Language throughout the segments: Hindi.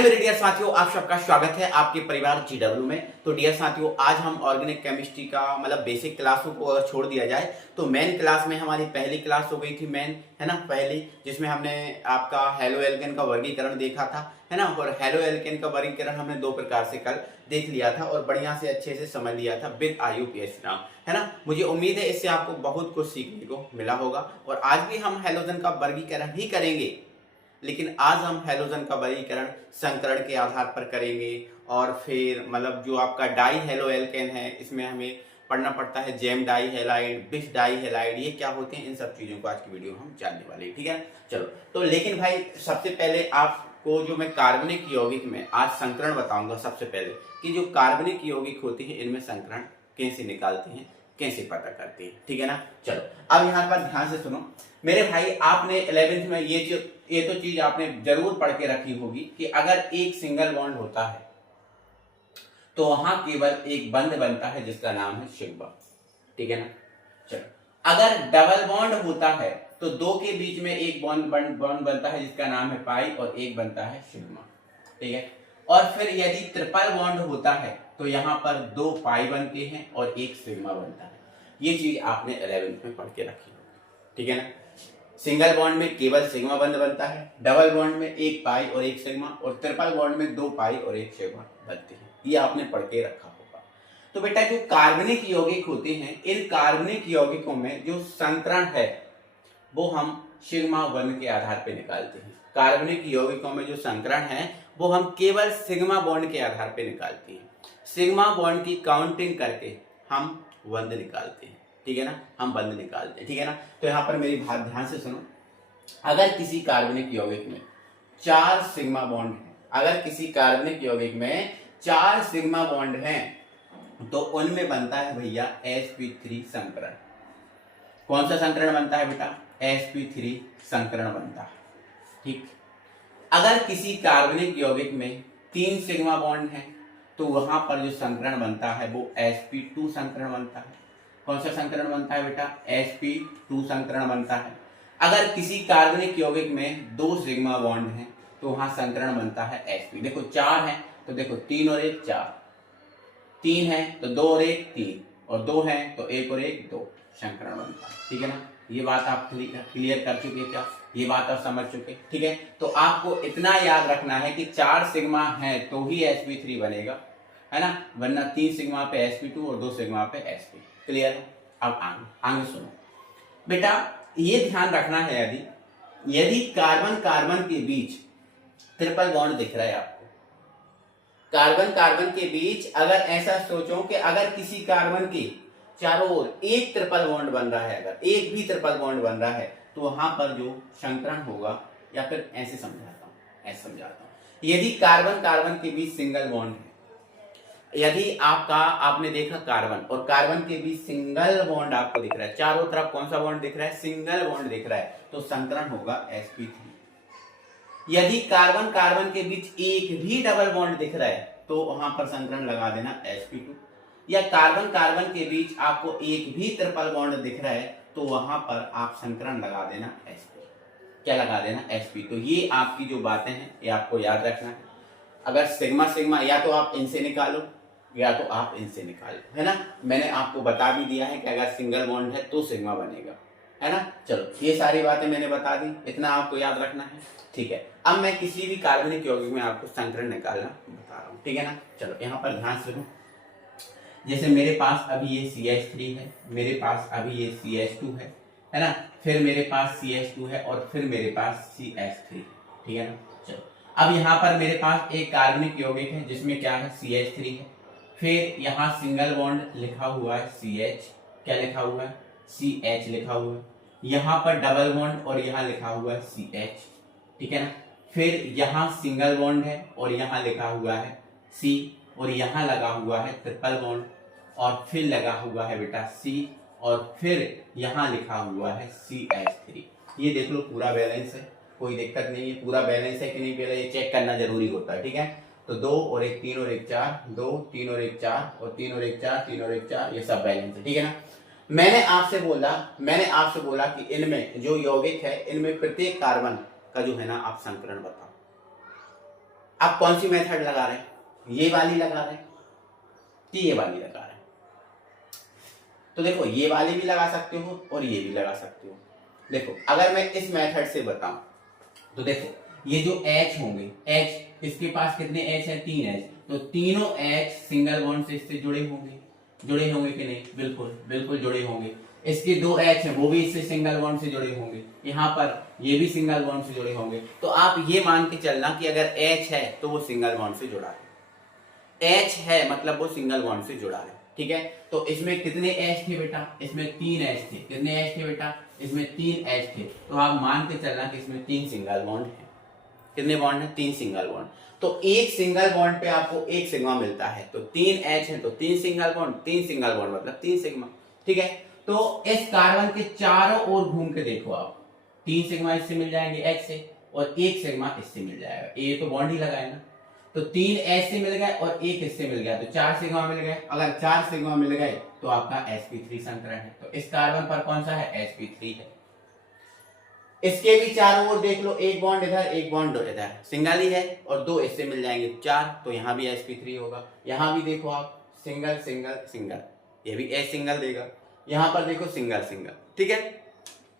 हेलो मेरे डियर साथियों, आप सबका स्वागत है आपके परिवार GW में। तो डियर साथियों, आज हम ऑर्गेनिक केमिस्ट्री का मतलब बेसिक क्लासों को अगर छोड़ दिया जाए तो मेन क्लास में हमारी पहली क्लास हो गई थी मेन, है ना, पहली, जिसमें हमने आपका हेलो एल्केन का वर्गीकरण देखा था, है ना। और हेलो एल्केन का वर्गीकरण हमने दो प्रकार से कल देख लिया था और बढ़िया से अच्छे से समझ लिया था विद IUPAC नाम, है ना। मुझे उम्मीद है इससे आपको बहुत कुछ सीखने को मिला होगा। और आज भी हम हेलोजन का वर्गीकरण ही करेंगे, लेकिन आज हम हेलोजन का वर्गीकरण संकरण के आधार पर करेंगे। और फिर मतलब जो आपका डाई हेलो एल्केन है, इसमें हमें पढ़ना पड़ता है जेम डाई हेलाइड, बिस डाई हेलाइड, ये क्या होते हैं, इन सब चीजों को आज की वीडियो में हम जानने वाले हैं, ठीक है। चलो, तो लेकिन भाई सबसे पहले आपको जो मैं कार्बनिक यौगिक में आज संकरण बताऊंगा, सबसे पहले कि जो कार्बनिक यौगिक होती है इनमें संकरण कैसे निकालते हैं, कैसे पता करते हैं, ठीक है ना। चलो, अब यहाँ पर ध्यान से सुनो मेरे भाई, आपने 11th में ये तो चीज आपने जरूर पढ़ के रखी होगी कि अगर एक सिंगल बॉन्ड होता है तो वहां केवल एक बंध बनता है जिसका नाम है सिग्मा, ठीक है ना। चलो, अगर डबल बॉन्ड होता है तो दो के बीच में एक बॉन्ड बनता है जिसका नाम है पाई और एक बनता है सिग्मा, ठीक है। और फिर यदि ट्रिपल बॉन्ड होता है तो यहाँ पर दो पाई बनते हैं और एक सिग्मा बनता है। ये चीज आपने 11th में पढ़ के रखी होगी, ठीक है ना। सिंगल बॉन्ड में केवल सिग्मा बंध बनता है, डबल बॉन्ड में एक पाई और एक सिग्मा, और ट्रिपल बॉन्ड में दो पाई और एक सिग्मा बनते हैं। ये आपने पढ़ के रखा होगा। तो बेटा, जो कार्बनिक यौगिक होते हैं, इन कार्बनिक यौगिकों में जो संकरण है वो हम सिग्मा बॉन्ड के आधार पर निकालते हैं। कार्बनिक यौगिकों में जो संकरण है वो हम केवल सिग्मा बॉन्ड के आधार पर निकालते हैं। सिग्मा बॉन्ड की काउंटिंग करके हम बंध निकालते हैं, ठीक है ना, हम बंध निकालते हैं, ठीक है ना। तो यहाँ पर मेरी बात ध्यान से सुनो, अगर किसी कार्बनिक यौगिक में 4 सिग्मा बॉन्ड है, अगर किसी कार्बनिक यौगिक में 4 सिग्मा बॉन्ड हैं तो उनमें बनता है भैया sp3 संकरण। कौन सा संकरण बनता है बेटा? sp3 संकरण बनता है, ठीक। अगर किसी कार्बनिक यौगिक में 3 सिग्मा बॉन्ड है तो वहां पर जो संकरण बनता है वो sp2 संकरण बनता है। कौन सा संकरण बनता है बेटा? sp2 संकरण बनता है। अगर किसी कार्बनिक यौगिक में 2 सिग्मा बॉन्ड हैं तो वहां संकरण बनता है sp। देखो 4 है तो देखो 3 और 1 4, 3 है तो 2 और 1 3, और 2 है तो 1 और 1 2 संकरण बनता है, ठीक है ना। ये बात आप क्लियर कर चुके क्या? ये बात आप समझ चुके, ठीक है। तो आपको इतना याद रखना है कि 4 सिग्मा है तो ही sp3 बनेगा, है ना, वरना 3 सिग्मा पे sp2 और 2 सिग्मा पे sp। क्लियर है? अब आगे सुनो बेटा, ये ध्यान रखना है, यदि कार्बन कार्बन के बीच ट्रिपल बॉन्ड दिख रहा है आपको, कार्बन कार्बन के बीच अगर ऐसा सोचो कि अगर किसी कार्बन के चारों ओर एक ट्रिपल बॉन्ड बन रहा है, अगर एक भी ट्रिपल बॉन्ड बन रहा है तो वहां पर जो संकरण होगा, या फिर ऐसे समझाता हूं, यदि कार्बन कार्बन के बीच सिंगल बॉन्ड है, यदि आपने देखा कार्बन और कार्बन के बीच सिंगल बॉन्ड आपको दिख रहा है, चारों तरफ कौन सा बॉन्ड दिख रहा है? सिंगल बॉन्ड दिख रहा है, तो संकरण होगा sp3। यदि कार्बन कार्बन के बीच एक भी डबल बॉन्ड दिख रहा है तो वहां पर संकरण लगा देना sp2। या कार्बन कार्बन के बीच आपको एक भी ट्रिपल बॉन्ड दिख रहा है तो वहां पर आप संकरण लगा देना sp। क्या लगा देना? sp। तो ये आपकी जो बातें हैं ये आपको याद रखना है। अगर सिग्मा सिग्मा या तो आप इनसे निकालो या तो आप इनसे निकालो, है ना। मैंने आपको बता भी दिया है कि अगर सिंगल बॉन्ड है तो सिग्मा बनेगा, है ना। चलो, ये सारी बातें मैंने बता दी, इतना आपको याद रखना है, ठीक है। अब मैं किसी भी कार्बनिक यौगिक में आपको संकरण निकालना बता रहा हूँ, ठीक है ना। चलो, यहाँ पर ध्यान से सुनो, जैसे मेरे पास अभी ये CH3 है, मेरे पास अभी ये CH2 है ना, फिर मेरे पास CH2 है और फिर मेरे पास CH3, ठीक है ना। चलो, अब यहाँ पर मेरे पास एक कार्बनिक यौगिक है जिसमें क्या है? CH3 है, फिर यहाँ सिंगल बॉन्ड लिखा हुआ है CH, क्या लिखा हुआ है? CH लिखा हुआ है। यहाँ पर डबल बॉन्ड और यहाँ लिखा हुआ है CH, ठीक है ना। फिर यहाँ सिंगल बॉन्ड है और यहाँ लिखा हुआ है C, और यहाँ लगा हुआ है ट्रिपल बॉन्ड, और फिर लगा हुआ है बेटा C, और फिर यहाँ लिखा हुआ है CH3। ये देख लो पूरा बैलेंस है, कोई दिक्कत नहीं है, पूरा बैलेंस है कि नहीं पहले ये चेक करना जरूरी होता है, ठीक है। तो 2 और 1 3 और 1 4, 2 3 और 1 4 और 3 और 1 4 3 और 1 4, ये सब बैलेंस है, ठीक है ना। मैंने आपसे बोला कि इनमें जो यौगिक है इनमें प्रत्येक कार्बन का जो है ना आप संकरण बताओ। आप कौन सी मेथड लगा रहे हैं, ये वाली लगा रहे हैं कि ये वाली लगा रहे हैं? तो देखो ये वाली भी लगा सकते हो और ये भी लगा सकते हो। देखो अगर मैं इस मेथड से बताऊं तो देखो ये जो H होंगे, H इसके पास कितने H है, 3 H, तो तीनों H सिंगल बॉन्ड से इससे जुड़े होंगे कि नहीं, बिल्कुल बिल्कुल जुड़े होंगे। इसके 2 H हैं वो भी इससे सिंगल बॉन्ड से जुड़े होंगे, यहाँ पर ये भी सिंगल बॉन्ड से जुड़े होंगे। तो आप ये मान के चलना कि अगर H है तो वो सिंगल बॉन्ड से जुड़ा है, H है मतलब वो सिंगल बॉन्ड से जुड़ा है, ठीक है। तो इसमें कितने H थे बेटा, इसमें 3 H थे। कितने H थे बेटा, इसमें 3 H थे। तो आप मान के चलना कि इसमें 3 सिंगल बॉन्ड है। कितने बॉन्ड है, 3 सिंगल बॉन्ड। तो एक सिंगल बॉन्ड पे आपको एक सिग्मा मिलता है, तो 3 H है तो 3 सिंगल बॉन्ड, 3 सिंगल बॉन्ड मतलब 3 सिग्मा, ठीक है। तो इस कार्बन के चारों ओर घूम के देखो आप, 3 सिग्मा इससे मिल जाएंगे H से और 1 सिग्मा इससे मिल जाएगा, ये तो बॉन्ड ही लगा है ना। तो 3 H से मिल गए और 1 इससे मिल गया, तो 4 सिग्मा मिल गए। अगर 4 सिग्मा मिल गए तो आपका sp3 संकरण है। तो इस कार्बन पर कौन सा है, sp3 है। इसके भी चारों ओर देख लो, एक बॉन्ड इधर एक बॉन्ड इधर, सिंगल ही है और 2 इससे मिल जाएंगे 4, तो यहाँ भी sp3 होगा। यहाँ भी देखो आप सिंगल सिंगल सिंगल, ये भी H सिंगल देगा। यहाँ पर देखो सिंगल सिंगल, ठीक है।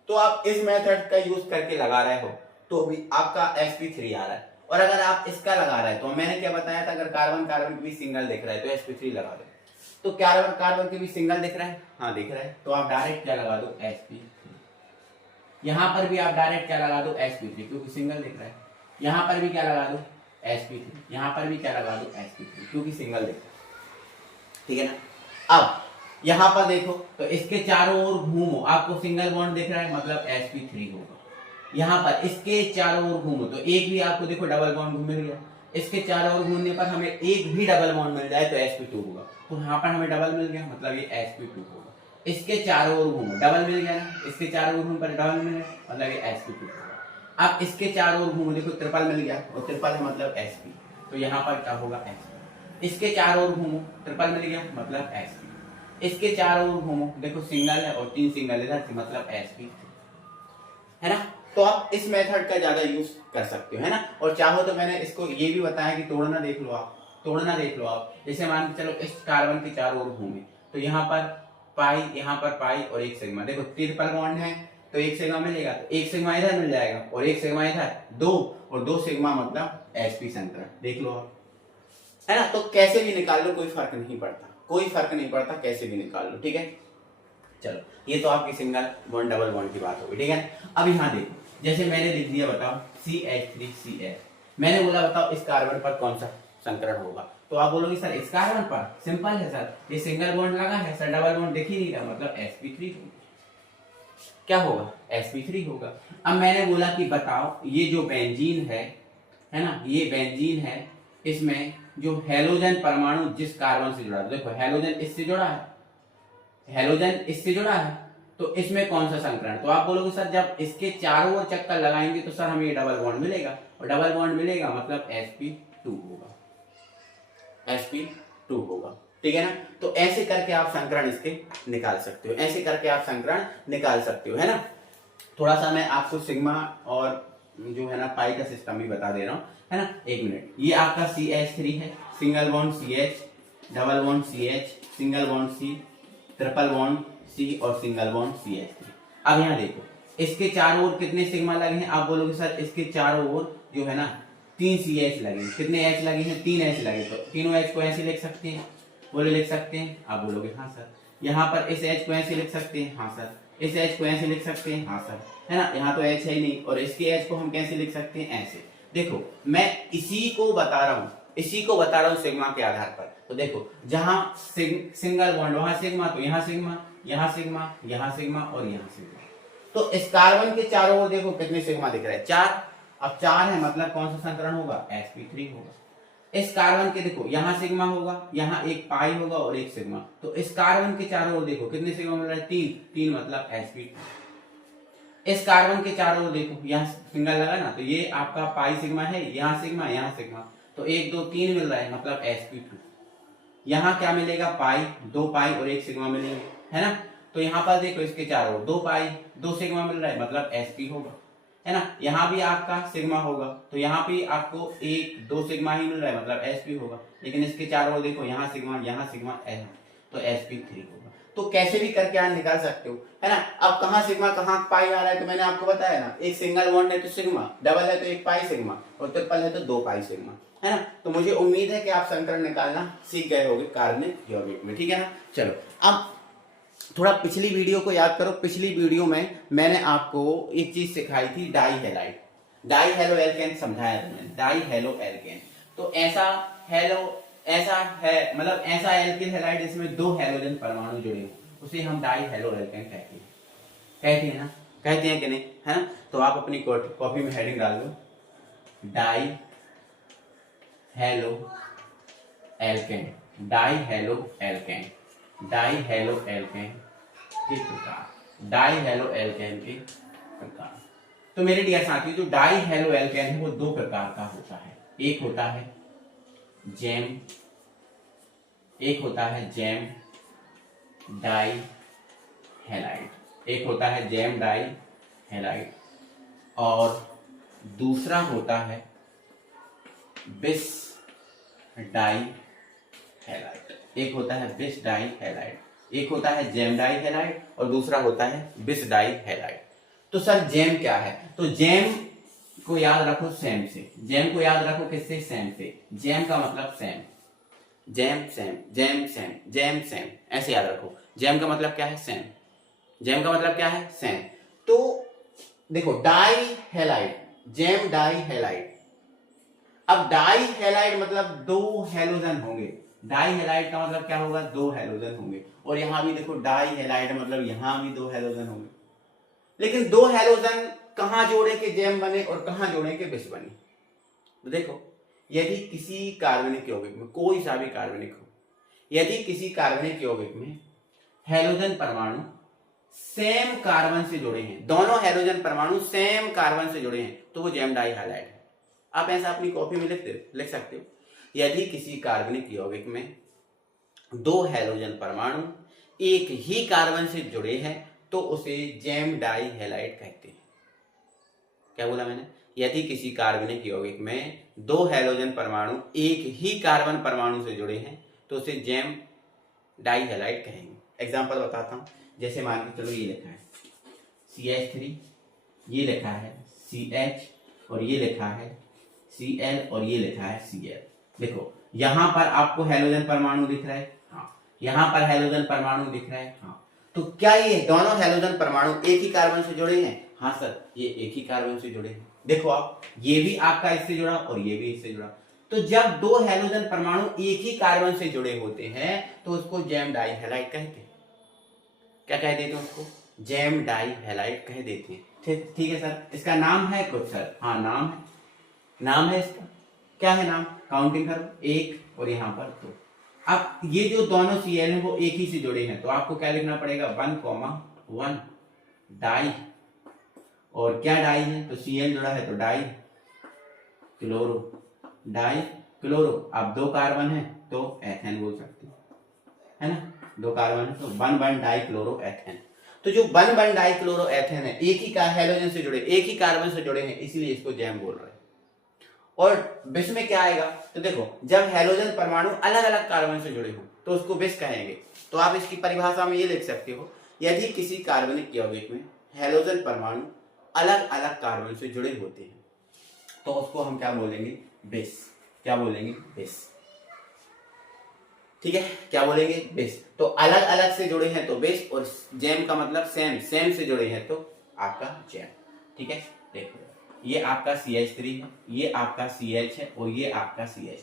तो आप इस मेथड का यूज करके लगा रहे हो तो भी आपका sp3 आ रहा है। और अगर आप इसका लगा रहे हैं तो मैंने क्या बताया था, अगर कार्बन कार्बन की भी सिंगल दिख रहा है तो sp3 लगा दो। तो कार्बन कार्बन की भी सिंगल दिख रहा है, हाँ दिख रहा है, तो आप डायरेक्ट क्या लगा दो, sp3। यहाँ पर भी आप डायरेक्ट क्या लगा दो, sp3, क्योंकि सिंगल दिख रहा है। यहाँ पर भी क्या लगा दो, sp3। यहाँ पर भी क्या लगा दो, sp3, क्योंकि सिंगल दिख रहा है, ठीक है ना। अब यहाँ पर देखो तो इसके चारों ओर घूमो, आपको सिंगल बॉन्ड दिख रहा है मतलब sp3 होगा। यहाँ पर इसके चारों ओर घूमो तो एक भी आपको देखो डबल बॉन्ड मिल गया। इसके चारों ओर घूमने पर हमें एक भी डबल बॉन्ड मिल जाए तो sp2 होगा। तो यहाँ पर हमें डबल मिल गया मतलब ये sp2 होगा। इसके चारों ओर घूमो, डबल मिल गया ना, इसके चारों ओर घूम पर डबल मिल गया मतलब ये sp2 होगा। अब इसके चारों ओर घूमो, देखो ट्रिपल मिल गया और ट्रिपल है मतलब sp, तो यहाँ पर क्या होगा, sp। इसके चारों ओर घूमो, ट्रिपल मिल गया मतलब sp। इसके चारों ओर घूमो, देखो सिंगल है और 3 सिंगल इधर मतलब sp, है ना। तो आप इस मेथड का ज्यादा यूज कर सकते हो, है ना। और चाहो तो मैंने इसको ये भी बताया कि तोड़ना देख लो आप, तोड़ना देख लो आप। जैसे मान के चलो इस कार्बन के चारों ओर घूमे तो यहाँ पर पाई, यहाँ पर पाई और 1 सिग्मा, देखो ट्रिपल बॉन्ड है तो 1 सिग्मा मिलेगा, तो 1 सिग्मा इधर मिल जाएगा और 1 सिग्मा इधर, 2 और 2 सिग्मा मतलब sp संकरण, देख लो आप, है ना। तो कैसे भी निकाल लो, कोई फर्क नहीं पड़ता, कोई फर्क नहीं पड़ता, कैसे भी निकाल लो, ठीक है। चलो ये तो आपकी सिंगल बॉन्ड डबल बॉन्ड की बात होगी, ठीक है। अब यहाँ देखो, जैसे मैंने लिख दिया, बताओ CH3CH, मैंने बोला बताओ इस कार्बन पर कौन सा संकरण होगा, तो आप बोलोगे सर इस कार्बन पर, सिंपल है सर, ये सिंगल बॉन्ड लगा है सर, डबल बॉन्ड दिख ही नहीं रहा मतलब sp3 होगा। क्या होगा, sp3 होगा। अब मैंने बोला कि बताओ ये जो बेंजीन है ना, ये बेंजीन है, इसमें जो हैलोजन परमाणु जिस कार्बन से जुड़ा है, देखो हैलोजन इससे जुड़ा है, हैलोजन इससे जुड़ा है, तो इसमें कौन सा संकरण, तो आप बोलोगे सर जब इसके चारों ओर चक्कर लगाएंगे तो सर हमें ये डबल बॉन्ड मिलेगा, और डबल बॉन्ड मिलेगा मतलब sp2 होगा, sp2 होगा, ठीक है ना। तो ऐसे करके आप संकरण इसके निकाल सकते हो, ऐसे करके आप संकरण निकाल सकते हो, है ना। थोड़ा सा मैं आपको सिग्मा और जो है ना पाई का सिस्टम भी बता दे रहा हूँ, है ना। 1 मिनट, ये आपका CH3 है, single bond CH, double bond CH, single bond C, triple bond C और सिंगल बॉन्ड CH3। अब यहाँ देखो इसके चारों ओर कितने सिग्मा लगे हैं, आप बोलोगे सर इसके चारों ओर जो है ना 3 CH लगे, कितने H लगे हैं, 3 H लगे, तो तीनों H को ऐसे लिख सकते हैं, बोले लिख सकते हैं, आप बोलोगे हाँ सर। यहाँ पर इस H को ऐसे लिख सकते हैं, हाँ सर। इस H को ऐसे लिख सकते हैं, हाँ सर, है ना। यहाँ तो H है ही नहीं, और इसके H को हम कैसे लिख सकते हैं, ऐसे। देखो मैं इसी को बता रहा हूँ, इसी को बता रहा हूँ सिग्मा के आधार पर। तो देखो जहां सिंगल बॉन्ड वहां सिग्मा, तो यहाँ सिग्मा, यहाँ सिग्मा, यहाँ सिग्मा और यहाँ सिग्मा। तो इस कार्बन के चारों ओर देखो कितने सिग्मा दिख रहे हैं, 4। अब 4 है मतलब कौन सा संकरण होगा, sp3 होगा। इस कार्बन के देखो यहाँ सिग्मा होगा, यहाँ एक पाई होगा और एक सिग्मा, तो इस कार्बन के चारों ओर देखो कितने सिग्मा मिल रहा है, 3 मतलब sp2। इस कार्बन के चारों ओर देखो यहाँ सिंगल लगा ना, तो ये आपका पाई सिग्मा है, यहाँ सिग्मा, यहाँ सिग्मा, तो 1 2 3 मिल रहा है मतलब sp2। यहाँ क्या मिलेगा, पाई, 2 पाई और 1 सिग्मा मिलेंगे, है ना। तो यहाँ पर देखो इसके चारों ओर 2 पाई 2 सिग्मा मिल रहा है मतलब sp होगा। है ना। यहाँ भी आपका सिग्मा होगा, तो यहाँ पे आपको एक दो सिग्मा ही मिल रहा है, मतलब sp होगा। लेकिन इसके चारों ओर देखो, यहाँ सिग्मा s, तो sp3 होगा। तो कैसे भी करके आप निकाल सकते हो, है ना। अब कहाँ सिग्मा कहाँ पाई आ रहा है, तो मैंने आपको बताया ना, एक सिंगल बॉन्ड है तो सिग्मा, डबल है तो एक पाई सिग्मा, और ट्रिपल है तो दो पाई सिग्मा, है ना। तो मुझे उम्मीद है कि आप समीकरण निकालना सीख गए होंगे कार्बनिक यौगिक में, ठीक है ना। चलो अब थोड़ा पिछली वीडियो को याद करो। पिछली वीडियो में मैंने आपको एक चीज सिखाई थी, di halide, di halo alkane समझाया था मैंने, डाई हेलो एल्केन। तो ऐसा है, मतलब ऐसा एल्किल हैलाइड जिसमें दो हैलोजन परमाणु जुड़े हो, उसे हम डाई हेलो एल्केन कहते हैं ना, कहते हैं कि नहीं, है ना। तो आप अपनी कॉपी में हेडिंग डाल दो, die halo alkene, die halo alkene, die halo alkene के प्रकार, डाई हेलो एल्केन के प्रकार। तो मेरे डियर साथियों, जो डाई हेलो एल्केन है वो दो प्रकार का होता है। एक होता है जैम, एक होता है जैम डाई हैलाइड, एक होता है जैम डाई हैलाइड, और दूसरा होता है बिस डाई हैलाइड। एक होता है बिस डाई हैलाइड, एक होता है जैम डाई हैलाइड, और दूसरा होता है बिस डाई हैलाइड। तो सर जैम क्या है, तो जैम को याद रखो सेम से, जैम को याद रखो किससे, सेम से। जैम का मतलब same, jam same, jam same, jam same, ऐसे याद रखो। जैम का मतलब क्या है, सेम, जैम का मतलब क्या है, सेम। तो देखो di halide, gem di halide. अब डाई हैलाइड मतलब दो हैलोजन होंगे, डाई हैलाइड का मतलब क्या होगा, दो हैलोजन होंगे। और यहां भी देखो डाई हैलाइड मतलब यहां भी दो हैलोजन होंगे। लेकिन दो हैलोजन कहां जोड़े के जैम बने और कहां जोड़े के बिस बने। तो देखो, यदि किसी कार्बनिक यौगिक में, कोई सा भी कार्बनिक हो, यदि किसी कार्बनिक यौगिक में हैलोजन परमाणु सेम कार्बन से जुड़े हैं, दोनों हैलोजन परमाणु सेम कार्बन से जुड़े हैं, तो वो जैम डाई हैलाइड है। आप ऐसा अपनी कॉपी में लिख सकते हो, यदि किसी कार्बनिक यौगिक में दो हैलोजन परमाणु एक ही कार्बन से जुड़े हैं तो उसे जैम डाई हैलाइड कहते हैं। क्या बोला मैंने, यदि किसी कार्बनिक यौगिक में दो हैलोजन परमाणु एक ही कार्बन परमाणु से जुड़े हैं तो उसे जैम डाई हैलाइड कहेंगे। एग्जांपल बताता हूं, जैसे मान के चलो ये लिखा है CH3, ये लिखा है CH, और ये लिखा है Cl, और ये लिखा है Cl। देखो यहां पर आपको हैलोजन परमाणु दिख रहा है, हाँ, यहां पर हैलोजन परमाणु दिख रहा है, हाँ। तो क्या ये दोनों हैलोजन परमाणु एक ही कार्बन से जुड़े हैं, हाँ सर ये एक ही कार्बन से जुड़े हैं। देखो आप, ये भी आपका इससे जुड़ा और ये भी इससे जुड़ा। तो जब दो हैलोजन परमाणु एक ही कार्बन से जुड़े होते हैं तो उसको जैम डाई हैलाइड कहते हैं। क्या कह देते हैं उसको, जैम डाई हैलाइड कह देते हैं। ठीक है सर, इसका नाम है कुछ सर, हाँ नाम है इसका, क्या है नाम, काउंटिंग करो, एक और यहाँ पर दो। अब ये जो दोनों Cl हैं वो एक ही से जुड़े हैं, तो आपको क्या लिखना पड़ेगा, 1,1 डाई, और क्या डाई है, तो Cl जुड़ा है तो डाई क्लोरो। अब दो कार्बन है तो एथेन बोल सकते है ना, दो कार्बन है तो 1,1 डाई क्लोरो एथेन। तो जो 1,1 डाई क्लोरो एथेन है, एक ही हैलोजन से जुड़े, एक ही कार्बन से जुड़े हैं, इसलिए इसको जैम बोल रहे हैं। और बिस में क्या आएगा, तो देखो जब हैलोजन परमाणु अलग अलग कार्बन से जुड़े हो तो उसको बिस कहेंगे। तो आप इसकी परिभाषा में ये लिख सकते हो, यदि किसी कार्बनिक यौगिक में हैलोजन परमाणु अलग अलग कार्बन से जुड़े होते हैं तो उसको हम क्या बोलेंगे, बिस। क्या बोलेंगे, बिस। ठीक है, क्या बोलेंगे, बिस। तो अलग अलग से जुड़े हैं तो बिस, और जैम का मतलब सेम से जुड़े हैं तो आपका जैम। ठीक है, देखो ये आपका CH3 है, ये आपका CH है, और ये आपका CH है।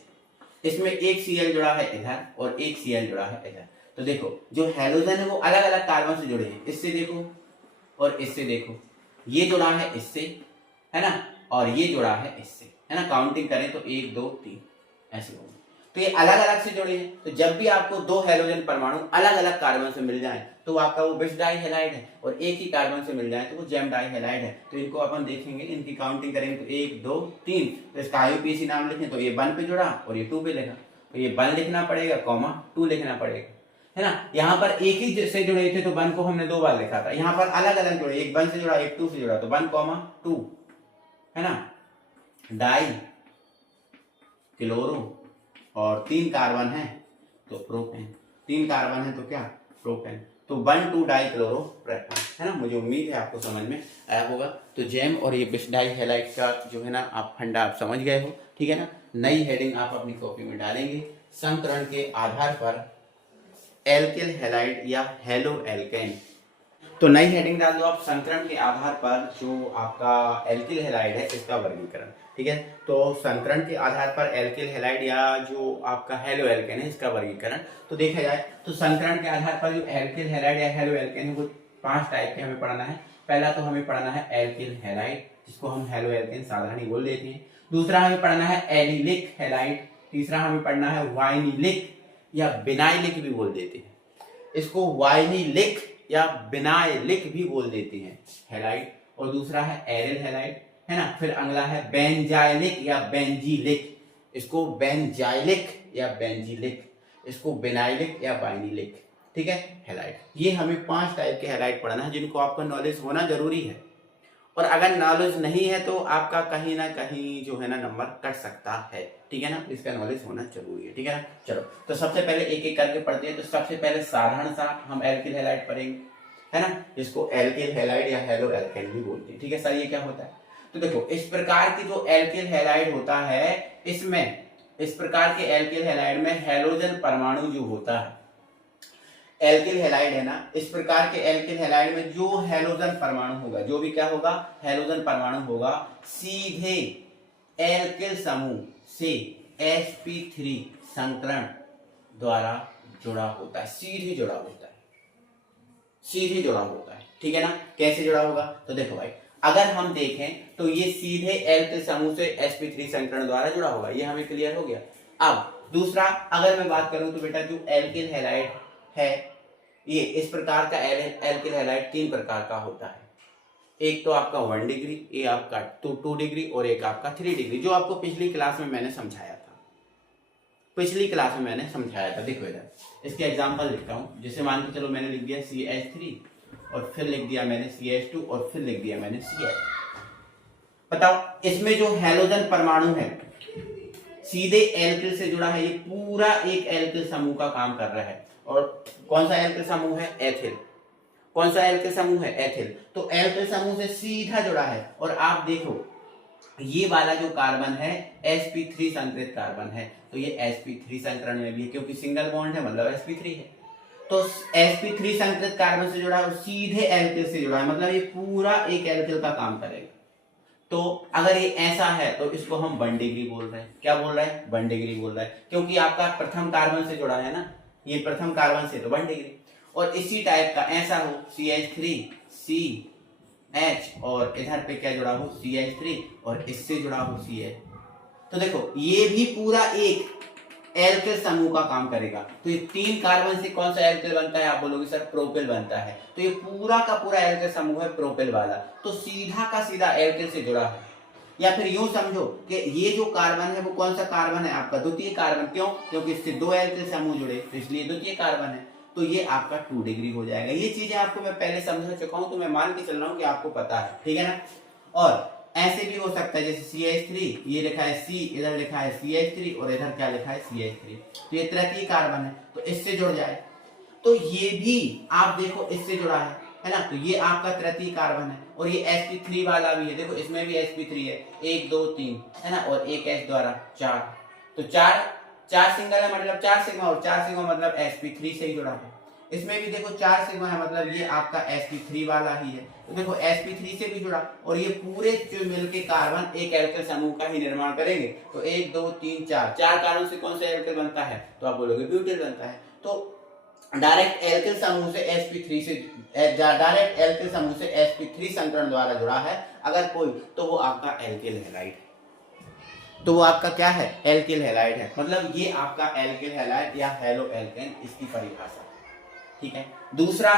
इसमें एक Cl जुड़ा है इधर और एक Cl जुड़ा है इधर। तो देखो जो हैलोजन है वो अलग अलग कार्बन से जुड़े हैं, इससे देखो और इससे देखो, ये जुड़ा है इससे, है ना, और ये जुड़ा है इससे, है ना। काउंटिंग करें तो 1 2 3 ऐसे होंगे। तो ये अलग अलग से जुड़े हैं, तो जब भी आपको दो हैलोजन परमाणु अलग अलग कार्बन से मिल जाए तो आपका वो बिस डाई हैलाइड है, और एक ही कार्बन से मिल जाए तो वो जैम डाई हैलाइड है। तो इनको अपन देखेंगे, इनकी काउंटिंग करेंगे तो 1 2 3। तो इसका IUPAC नाम लिखें तो ये 1 पे जुड़ा और ये 2 पे लिखा, तो ये 1 लिखना पड़ेगा, 2 लिखना पड़ेगा, है ना। यहाँ पर एक ही से जुड़े थे तो 1 को हमने 2 बार लिखा था, यहाँ पर अलग अलग जुड़े, एक 1 से जुड़ा एक 2 से जुड़ा, तो 1, 2 है ना, डाई क्लोरो और 3 कार्बन है तो प्रोपेन, 3 कार्बन है तो क्या, प्रोपेन, तो 1,2 डाई क्लोरो प्रोपेन, है ना। मुझे उम्मीद है आपको समझ में आया होगा। तो जैम और ये बिस डाई हैलाइड का जो है ना आप फंडा आप समझ गए हो, ठीक है ना। नई हेडिंग आप अपनी कॉपी में डालेंगे, संकरण के आधार पर एल्किल हैलाइड या हेलो एल्केन। तो नई हेडिंग डाल दो आप, संकरण के आधार पर जो आपका एल्किल हैलाइड है इसका वर्गीकरण, ठीक है। तो संकरण के आधार पर एल्किल हैलाइड या जो आपका हेलो एल्केन है इसका वर्गीकरण, तो देखा जाए तो संकरण के आधार पर जो एल्किल हैलाइड या हेलो एल्केन है वो 5 टाइप के हमें पढ़ना है। पहला तो हमें पढ़ना है एल्किल हैलाइड, जिसको हम हेलो एल्केन साधारण ही बोल देते हैं। दूसरा हमें पढ़ना है एलिलिक हैलाइड। तीसरा हमें पढ़ना है वाइनिलिक या बिनाइलिक भी बोल देते हैं, इसको वाइनिलिक या बिनाइलिक भी बोल देते हैं हैलाइड। और दूसरा है एरिल हैलाइड, है ना। फिर अगला है बेंजाइलिक या बेंजीलिक, इसको बेंजाइलिक या बेंजीलिक, इसको बिनाइलिक या बाइनिलिक, ठीक है, हैलाइड। ये हमें 5 टाइप के हैलाइड पढ़ना है जिनको आपका नॉलेज होना जरूरी है। और अगर नॉलेज नहीं है तो आपका कहीं ना कहीं जो है ना नंबर कट सकता है, ठीक है ना। इसका नॉलेज होना जरूरी है, ठीक है ना। चलो तो सबसे पहले एक एक करके पढ़ते हैं। तो सबसे पहले साधारण सा हम एल्किल हैलाइड पढ़ेंगे, है ना, जिसको एल्किल हैलाइड या हेलो एल्केन भी बोलते हैं, ठीक है सर। ये क्या होता है, तो देखो इस प्रकार की जो एल्किल हैलाइड होता है, इसमें इस प्रकार के एल्किल हैलाइड में हैलोजन परमाणु जो होता है, एल्किल हैलाइड है ना, इस प्रकार के एल्किल हैलाइड में जो हैलोजन परमाणु होगा, जो भी क्या होगा, हैलोजन परमाणु होगा, सीधे एल्किल समूह से sp3 संकरण द्वारा जुड़ा होता है, सीधे जुड़ा होता है, सीधे जुड़ा होता है, ठीक है ना। कैसे जुड़ा होगा, तो देखो भाई अगर हम देखें तो ये सीधे एल्किल समूह से sp3 संकरण द्वारा जुड़ा होगा, ये हमें क्लियर हो गया। अब दूसरा अगर मैं बात करूं तो बेटा जो एल्किल हैलाइड है, ये इस प्रकार का एल्किल हैलाइड 3 प्रकार का होता है। एक तो आपका 1 डिग्री, एक आपका 2 डिग्री और एक आपका 3 डिग्री, जो आपको पिछली क्लास में मैंने समझाया था, पिछली क्लास में मैंने समझाया था। देखो इधर इसके एग्जांपल लिखता हूं। जैसे मान के चलो मैंने लिख दिया CH3 और फिर लिख दिया मैंने CH2 और फिर लिख दिया मैंने CH। बताओ इसमें जो हैलोजन परमाणु है सीधे एल्किल से जुड़ा है, ये पूरा एक एल्किल समूह का काम कर रहा है। और कौन सा एल्किल समूह है, एथिल। कौन सा एल्किल समूह है, एथिल। तो एल्किल समूह से सीधा जुड़ा है। और आप देखो ये वाला जो कार्बन है sp3 संकरित कार्बन है, तो ये sp3 संकरण में भी है क्योंकि सिंगल बॉन्ड है मतलब sp3 है। तो sp3 संकरित कार्बन से जुड़ा है और सीधे एल्किल से जुड़ा है, मतलब ये पूरा एक एल्किल का काम करेगा। तो अगर ये ऐसा है तो इसको हम 1 डिग्री बोल रहे हैं। क्या बोल रहे हैं, 1 डिग्री बोल रहे हैं, क्योंकि आपका प्रथम कार्बन से जुड़ा है ना, ये प्रथम कार्बन से, तो 1 डिग्री। और इसी टाइप का ऐसा हो CH3 CH और इधर पे क्या जुड़ा हो CH3 और इससे जुड़ा हो CH, तो देखो ये भी पूरा एक एल्किल समूह का काम करेगा। तो ये 3 कार्बन से कौन सा एल्किल बनता है, आप बोलोगे सर प्रोपिल बनता है। तो ये पूरा का पूरा एल्किल समूह है प्रोपिल वाला, तो सीधा का सीधा एल्किल से जुड़ा है। या फिर यूं समझो कि ये जो कार्बन है वो कौन सा कार्बन है, आपका द्वितीय कार्बन। क्यों, क्योंकि इससे 2 एल्किल समूह जुड़े तो इसलिए द्वितीय कार्बन है। तो ये आपका 2 डिग्री हो जाएगा। ये चीजें आपको मैं पहले समझा चुका हूं, तो मैं मान के चल रहा हूं कि आपको पता है, ठीक है ना। और ऐसे भी हो सकता है जैसे CH3, ये लिखा है C, इधर लिखा है CH3 और इधर क्या लिखा है CH3, तो ये तृतीय कार्बन है तो इससे जुड़ जाए। तो ये भी आप देखो इससे जुड़ा है ना, तो ये आपका तृतीय कार्बन है। और ये sp3 वाला भी है, देखो इसमें भी sp3 है, 1 2 3 है ना, और एक s द्वारा 4, तो 4 सिंगल है मतलब 4 सिग्मा, और 4 सिग्मा मतलब sp3 से ही जुड़ा है। इसमें भी देखो 4 सिग्मा है मतलब ये आपका sp3 वाला ही है, तो देखो sp3 से भी जुड़ा। और ये पूरे जो मिलके कार्बन एक एल्किल समूह का ही निर्माण करेंगे। तो 1 2 3 4 कार्बन से कौन सा एल्किल बनता है, तो आप बोलोगे ब्यूटेल बनता है। तो डायरेक्ट एल्किल समूह से sp3 से डायरेक्ट एल्किल समूह से sp3 संकरण द्वारा जुड़ा है अगर कोई, तो वो आपका एल्किल हैलाइड है। तो वो आपका क्या है, एल्किल हैलाइड है। मतलब ये आपका एल्किल हैलाइड या हेलो एल्केन, इसकी परिभाषा, ठीक है। दूसरा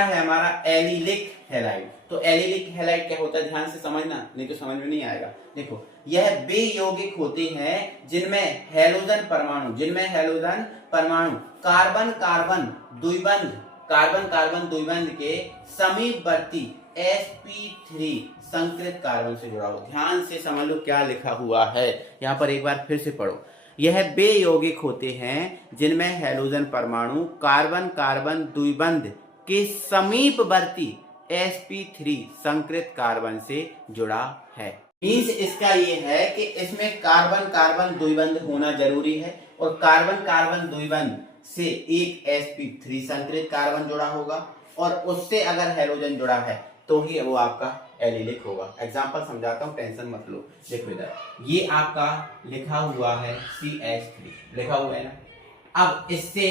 है हमारा एलिलिक हैलाइड। तो एलिलिक हैलाइड क्या होता है, ध्यान से समझना नहीं तो समझ में नहीं आएगा। देखो यह वे यौगिक होते हैं जिनमें हैलोजन परमाणु कार्बन कार्बन द्विबंध के समीपवर्ती sp3 संकृत कार्बन से जुड़ा हो। ध्यान से समझ लो क्या लिखा हुआ है, यहाँ पर एक बार फिर से पढ़ो। यह वे यौगिक होते हैं जिनमें हैलोजन परमाणु कार्बन कार्बन द्विबंध के समीपवर्ती sp3 संकृत कार्बन से जुड़ा है। मीन्स इसका ये है कि इसमें कार्बन कार्बन द्विबंध होना जरूरी है और कार्बन कार्बन द्विबंध से एक sp3 संकृत कार्बन जुड़ा होगा और उससे अगर हैलोजन जुड़ा है तो ही वो आपका एलिलिक होगा। एग्जांपल समझाता हूँ, टेंशन मत लो। देखो इधर ये आपका लिखा हुआ है CH3 लिखा हुआ है ना। अब इससे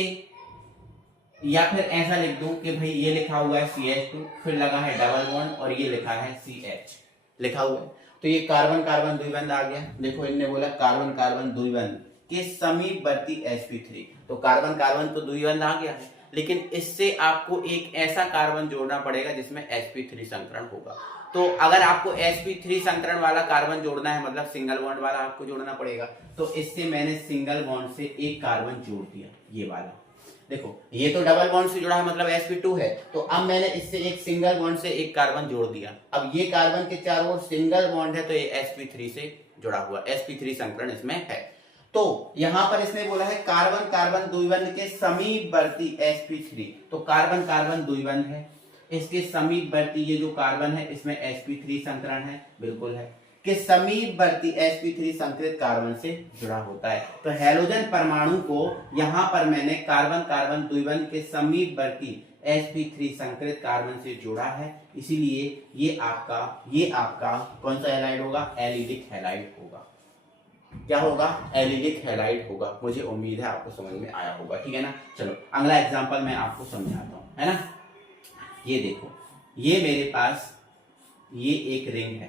या फिर ऐसा लिख दूं कि भाई ये लिखा हुआ है CH2 फिर लगा है डबल बॉन्ड और ये लिखा है CH लिखा हुआ है, तो ये कार्बन कार्बन द्विबंध आ गया। देखो इनने बोला कार्बन कार्बन द्विबंध के समीपवर्ती sp3, तो कार्बन कार्बन तो द्विबंध आ गया है, लेकिन इससे आपको एक ऐसा कार्बन जोड़ना पड़ेगा जिसमें sp3 संकरण होगा। तो अगर आपको sp3 संकरण वाला कार्बन जोड़ना है मतलब सिंगल बॉन्ड वाला आपको जोड़ना पड़ेगा, तो इससे मैंने सिंगल बॉन्ड से एक कार्बन जोड़ दिया, ये वाला। देखो ये तो डबल बॉन्ड से जुड़ा है मतलब sp2 है, तो अब मैंने इससे एक सिंगल बॉन्ड से एक कार्बन जोड़ दिया। अब ये कार्बन के चारों ओर सिंगल बॉन्ड है तो ये sp3 से जुड़ा हुआ, sp3 संकरण इसमें है। तो यहां पर इसने बोला है कार्बन कार्बन द्विबंध के समीपवर्ती sp3, तो कार्बन कार्बन द्विबंध है, इसके समीपवर्ती ये जो कार्बन है इसमें sp3 संकरण है, बिल्कुल है, के समीपवर्ती sp3 संकृत कार्बन से जुड़ा होता है। तो हैलोजन परमाणु को यहां पर मैंने कार्बन कार्बन द्विबंध के समीपवर्ती sp3 संकृत कार्बन से जोड़ा है, इसीलिए ये आपका कौन सा हैलाइड होगा? एलिलिक हैलाइड होगा। क्या होगा? एलिलिक हैलाइड होगा। मुझे उम्मीद है आपको समझ में आया होगा, ठीक है ना। चलो अगला एग्जांपल मैं आपको समझाता हूं, है ना। ये देखो ये मेरे पास ये एक रिंग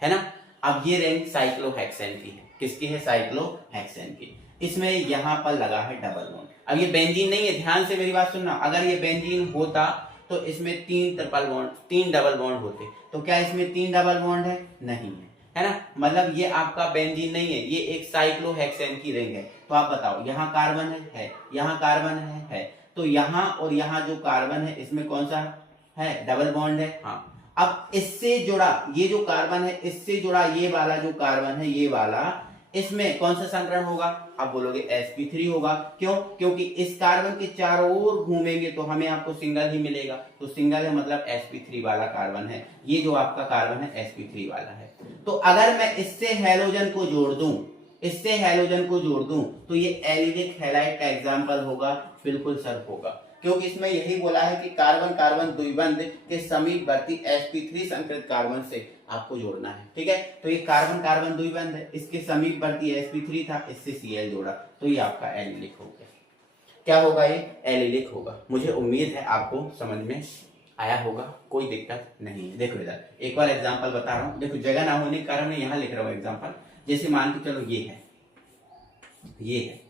है ना। अब ये रिंग साइक्लोहेक्सेन की है। किसकी है? साइक्लोहेक्सेन की। इसमें यहां पर लगा है डबल बॉन्ड। अब ये बेंजीन नहीं है, ध्यान से मेरी बात सुनना। अगर ये बेंजीन होता तो इसमें तीन डबल बॉन्ड होते। तो क्या इसमें 3 डबल बॉन्ड है? नहीं है ना। मतलब ये आपका बेंजीन नहीं है, ये एक साइक्लोहेक्सेन की रिंग है। तो आप बताओ यहाँ कार्बन है, यहाँ कार्बन है। तो यहाँ और यहाँ जो कार्बन है इसमें कौन सा है? डबल बॉन्ड है। हाँ, अब इससे जुड़ा ये जो कार्बन है, इससे जुड़ा ये वाला जो कार्बन है, ये वाला, इसमें कौन सा संकरण होगा? आप बोलोगे sp3 होगा। क्यों? क्योंकि इस कार्बन के चारों ओर घूमेंगे तो हमें आपको सिंगल ही मिलेगा। तो सिंगल है मतलब sp3 वाला कार्बन है। ये जो आपका कार्बन है sp3 वाला है। तो अगर मैं इससे हैलोजन को जोड़ दूं तो ये एलिलिक हैलाइड का एग्जाम्पल होगा। बिल्कुल सर होगा, क्योंकि इसमें यही बोला है कि कार्बन कार्बन द्विबंध के समीपवर्ती sp3 संकृत कार्बन से आपको जोड़ना है, ठीक है। तो ये कार्बन कार्बन द्विबंध है, इसके समीपवर्ती sp3 था, इससे Cl जोड़ा, तो ये आपका एलिलिक हो गया। क्या होगा? ये एलिलिक होगा। मुझे उम्मीद है आपको समझ में आया होगा, कोई दिक्कत नहीं है। देखो इधर एक और एग्जाम्पल बता रहा हूँ। देखो जगह ना होने के कारण मैं यहाँ लिख रहा हूँ एग्जाम्पल। जैसे मान के चलो ये है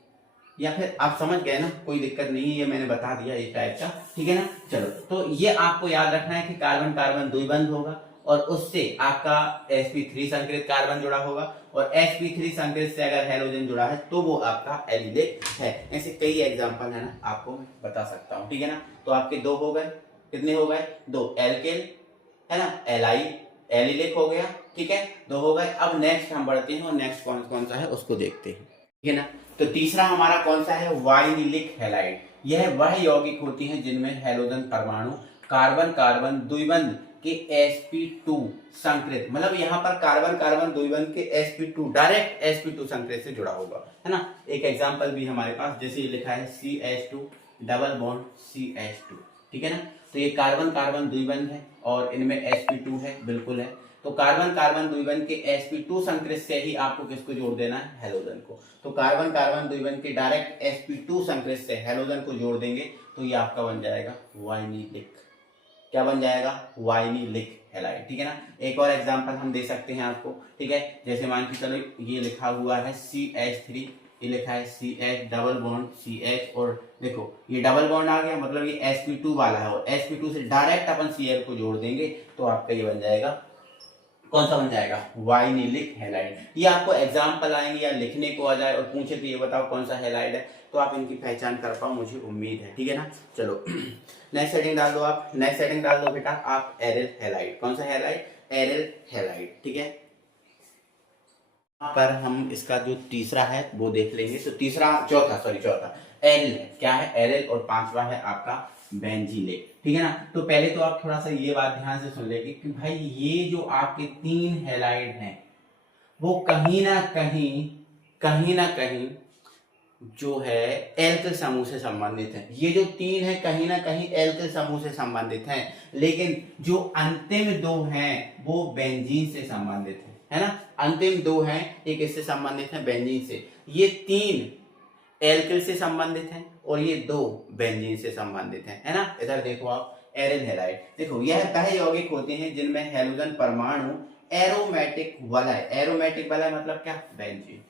या फिर आप समझ गए ना, कोई दिक्कत नहीं है, ये मैंने बता दिया इस टाइप का, ठीक है ना। चलो तो ये आपको याद रखना है कि कार्बन कार्बन द्विबंध होगा और उससे आपका sp3 संकृत कार्बन जुड़ा होगा और sp3 संकृत से अगर हैलोजन जुड़ा है तो वो आपका एलिलिक है। ऐसे कई एग्जांपल है ना, आपको मैं बता सकता हूँ, ठीक है ना। तो आपके 2 हो गए, कितने हो गए? 2 एल्केन है ना, एलिलिक हो गया, ठीक है, 2 हो गए। अब नेक्स्ट हम बढ़ते हैं और नेक्स्ट कौन सा है उसको देखते हैं, ठीक है ना। तो तीसरा हमारा कौन सा है? Vinylic halide. यह वह यौगिक होती हैं जिनमें हैलोजन परमाणु कार्बन कार्बन द्विबंध के sp2 संकृत, मतलब यहाँ पर कार्बन कार्बन द्विबंध के sp2 डायरेक्ट sp2 संकृत से जुड़ा होगा, है ना। एक एग्जांपल भी हमारे पास, जैसे ये लिखा है CH2 डबल बॉन्ड CH2, ठीक है ना। तो ये कार्बन कार्बन द्विबंध है और इनमें sp2 है, बिल्कुल है। तो कार्बन कार्बन द्विबंध के sp2 संकृत से ही आपको किसको जोड़ देना है? हैलोजन को। तो कार्बन कार्बन द्विबंध के डायरेक्ट sp2 संकृत से हैलोजन को जोड़ देंगे तो ये आपका बन जाएगा वाइनिलिक। क्या बन जाएगा? वाइनिलिक हैलाइड, ठीक है ना। एक और एग्जांपल हम दे सकते हैं आपको, ठीक है। जैसे मान के चलो ये लिखा हुआ है CH3, ये लिखा है CH डबल बॉन्ड CH और देखो ये डबल बॉन्ड आ गया, मतलब ये sp2 वाला है और sp2 से डायरेक्ट अपन Cl को जोड़ देंगे तो आपका ये बन जाएगा कौन सा बन जाएगा, वाइनिलिक हैलाइड। ये आपको एग्जाम्पल आएंगे या लिखने को आ जाए और पूछे तो ये बताओ कौन सा हैलाइड है, तो आप इनकी पहचान कर पाओ, मुझे उम्मीद है, ठीक है ना। चलो नेक्स्ट सेटिंग डाल दो आप, नेक्स्ट सेटिंग डाल दो बेटा आप एरिल हैलाइड। कौन सा हैलाइड, एरिल हैलाइड, ठीक है। पर हम इसका जो तीसरा है वो देख लेंगे। तो चौथा एरिल है, क्या है, एरिल, और पांचवा है आपका बेंजीलेट, ठीक है ना। तो पहले तो आप थोड़ा सा ये बात ध्यान से सुन लेंगे कि भाई ये जो आपके 3 हैलाइड हैं वो कहीं ना कहीं जो है एल्किल समूह से संबंधित है। ये जो 3 है कहीं ना कहीं एल्किल समूह से संबंधित हैं, लेकिन जो अंतिम 2 हैं वो बेंजीन से संबंधित है ना। अंतिम 2 हैं, एक इससे संबंधित है बेंजीन से। ये 3 एल्किल से संबंधित हैं और ये 2 बेंजीन से संबंधित हैं, है ना। इधर देखो आप एरिल हैलाइड, देखो यह वह यौगिक होते हैं जिनमें हैलोजन परमाणु एरोमेटिक वलय, एरोमेटिक वलय मतलब क्या, बेंजीन।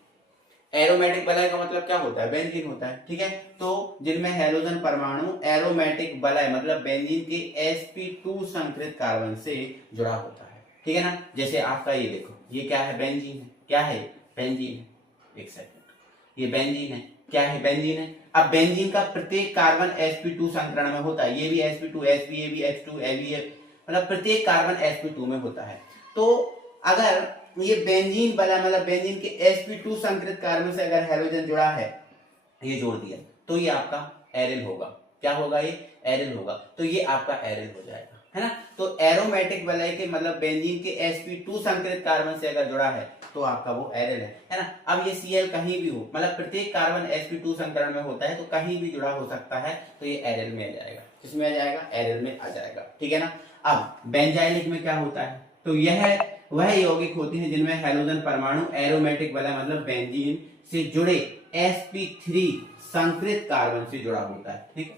एरोमेटिक वलय का मतलब क्या होता है, बेंजीन होता है, ठीक है। तो जिनमें हैलोजन परमाणु एरोमेटिक वलय मतलब बेंजीन के sp2 संकृत कार्बन से जुड़ा होता है, ठीक है ना। जैसे आपका ये देखो, ये क्या है, बेंजीन है, क्या है, बेंजीन है। एक सेकंड, ये बेंजीन है, क्या है, बेंजीन है। अब बेंजीन का प्रत्येक कार्बन sp2 संकरण में होता है, ये भी sp2, sp, ये भी h2, मतलब प्रत्येक कार्बन sp2 में होता है। तो अगर ये बेंजीन वाला मतलब बेंजीन के sp2 संकृत कार्बन से अगर हैलोजन जुड़ा है, ये जोड़ दिया, तो ये आपका एरिल होगा। क्या होगा, ये एरिल होगा। तो ये आपका एरिल हो जाएगा, है ना। तो एरोमेटिक वलय के मतलब बेंजीन के sp2 संकृत कार्बन से अगर जुड़ा है तो आपका वो एरिल है ना। अब ये Cl कहीं भी हो, मतलब प्रत्येक कार्बन sp2 संकरण में होता है, तो कहीं भी जुड़ा हो सकता है, तो ये एरिल में आ जाएगा। किसमें आ जाएगा, एरिल में आ जाएगा, ठीक है ना। अब बेंजाइलिक में क्या होता है, तो यह वह यौगिक होते हैं जिनमें हैलोजन परमाणु एरोमेटिक वलय मतलब बेंजीन से जुड़े sp3 संकृत कार्बन से जुड़ा होता है, ठीक है।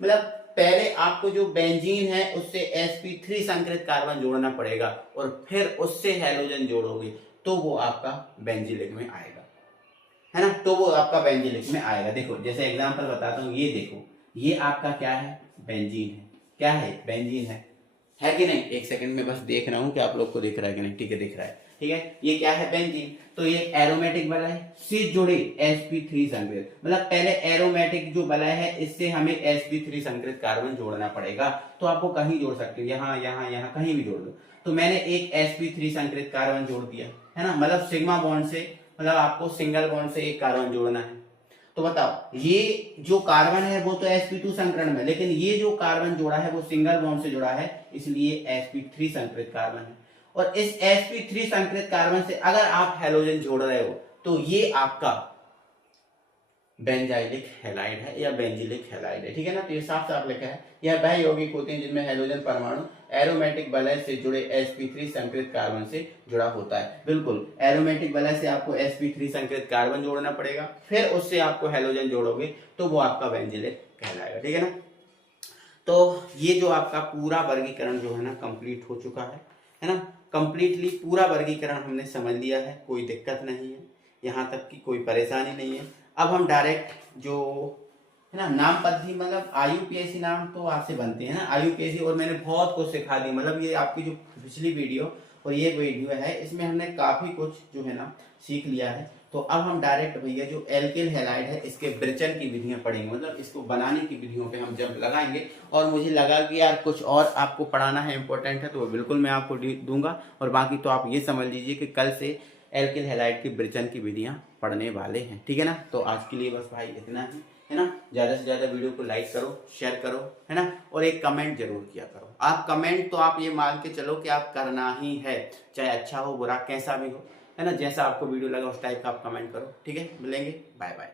मतलब पहले आपको जो बेंजीन है उससे sp3 संकृत कार्बन जोड़ना पड़ेगा और फिर उससे हैलोजन जोड़ोगे तो वो आपका बेंजीलिक में आएगा, है ना। तो वो आपका बेंजीलिक में आएगा। देखो जैसे एग्जांपल बताता हूँ, ये देखो, ये आपका क्या है, बेंजीन है, क्या है, बेंजीन है कि नहीं। एक सेकंड में बस देख रहा हूँ कि आप लोग को दिख रहा है कि नहीं, ठीक है, दिख रहा है, ठीक है। ये क्या है, बेंजीन। तो ये एरोमेटिक वलय से जुड़े sp3 संकृत, मतलब पहले एरोमेटिक जो वलय है इससे हमें sp3 संकृत कार्बन जोड़ना पड़ेगा। तो आपको कहीं जोड़ सकते हो, यहाँ यहाँ यहाँ कहीं भी जोड़ दो। तो मैंने एक sp3 संकृत कार्बन जोड़ दिया, है ना। मतलब सिग्मा बॉन्ड से, मतलब आपको सिंगल बॉन्ड से एक कार्बन जोड़ना है। तो बताओ ये जो कार्बन है वो तो sp2 संकरण में, लेकिन ये जो कार्बन जोड़ा है वो सिंगल बॉन्ड से जुड़ा है, इसलिए sp3 संकृत कार्बन है। और इस sp3 संकृत कार्बन से अगर आप हैलोजन जोड़ रहे हो तो ये आपका बेंजाइलिक हैलाइड है या बेंजिलिक हैलाइड है, ठीक है ना। तो ये साफ साफ लिखा है, यह वह यौगिक होते हैं जिनमें हैलोजन परमाणु एरोमेटिक वलय से जुड़े sp3 संकृत कार्बन से जुड़ा होता है। बिल्कुल, एरोमेटिक वलय से आपको sp3 संकृत कार्बन जोड़ना पड़ेगा, फिर उससे आपको हैलोजन जोड़ोगे तो वो आपका बेंजिलिक कहलाएगा, ठीक है ना। तो ये जो आपका पूरा वर्गीकरण जो है ना कंप्लीट हो चुका है ना। कंप्लीटली पूरा वर्गीकरण हमने समझ लिया है, कोई दिक्कत नहीं है, यहाँ तक की कोई परेशानी नहीं है। अब हम डायरेक्ट जो है ना नाम पद्धति मतलब IUPAC नाम तो आपसे बनते हैं ना, IUPAC, और मैंने बहुत कुछ सिखा दी। मतलब ये आपकी जो पिछली वीडियो और ये वीडियो है इसमें हमने काफी कुछ जो है ना सीख लिया है। तो अब हम डायरेक्ट भैया जो एल्किल हैलाइड है इसके विरचन की विधियां पढ़ेंगे, मतलब इसको बनाने की विधियों पे हम जब लगाएंगे। और मुझे लगा कि यार कुछ और आपको पढ़ाना है, इंपॉर्टेंट है, तो बिल्कुल मैं आपको दूंगा। और बाकी तो आप ये समझ लीजिए कि कल से एल्किल हैलाइड की विरचन की विधियां पढ़ने वाले हैं, ठीक है ना। तो आज के लिए बस भाई इतना ही, है ना। ज्यादा से ज्यादा वीडियो को लाइक करो, शेयर करो, है ना, और एक कमेंट जरूर किया करो। आप कमेंट तो आप ये मान के चलो कि आप करना ही है, चाहे अच्छा हो बुरा कैसा भी हो, है ना। जैसा आपको वीडियो लगा उस टाइप का आप कमेंट करो, ठीक है। मिलेंगे, बाय बाय।